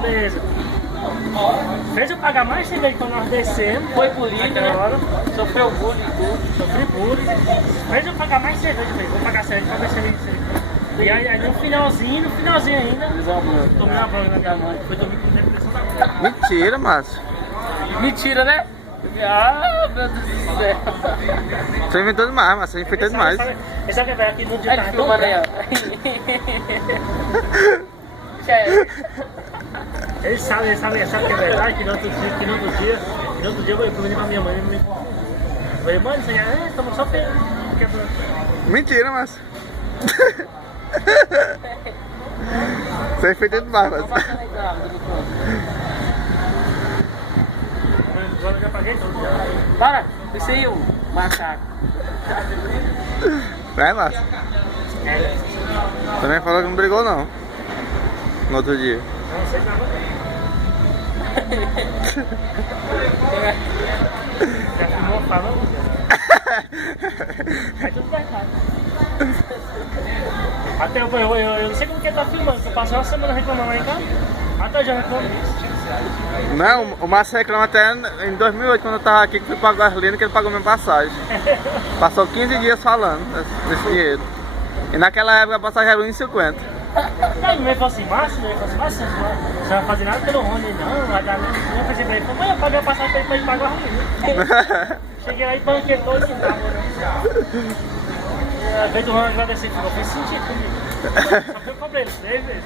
Beleza. Fez eu pagar mais cerveja quando nós descemos. Foi polido, né? Hora. Sofreu bullying e tudo. Sofri bullying. Fez eu pagar mais cerveja. Falei, vou pagar cerveja pra ver se ele... E aí no finalzinho ainda, tomei uma bronca na minha mãe. Foi dormir com depressão da porra. Mentira, Márcio. Mentira, né? Ah, meu Deus do céu. Você inventou demais, Márcio. Você inventou demais. Ele sabe que aqui no dia Olha tava ele tão filmando aí, ó. Ele sabe que é verdade, que no outro dia eu falei pra minha mãe. Eu falei, mãe, você já estamos só quebrando. Mentira, Márcio. Você inventou demais, Márcio. Agora eu já paguei tudo já. Para, esse aí, o macaco. Vai, Márcio. Também falou que não brigou, não. No outro dia. Não sei nada. Já filmou falando? Aí tudo verdade. Até eu não sei como que ele tá filmando, eu passei uma semana reclamando lá em casa. Até eu já reclamo isso. Não, o Márcio reclama até em 2008, quando eu tava aqui, que fui pagar a gasolina, que ele pagou minha passagem. Passou 15 dias falando desse dinheiro. E naquela época a passagem era R$1,50. Aí minha mãe falou assim, Márcio, você não vai fazer nada pelo Rony, não, vai dar não. Eu pensei pra ele, mãe, eu paguei a passagem pra ele pagar a Rony. Cheguei lá e banquei todo esse carro, né? Veio do Rony agradecer, falou, fez sentido comigo. Só que eu cobrei ele 3 vezes.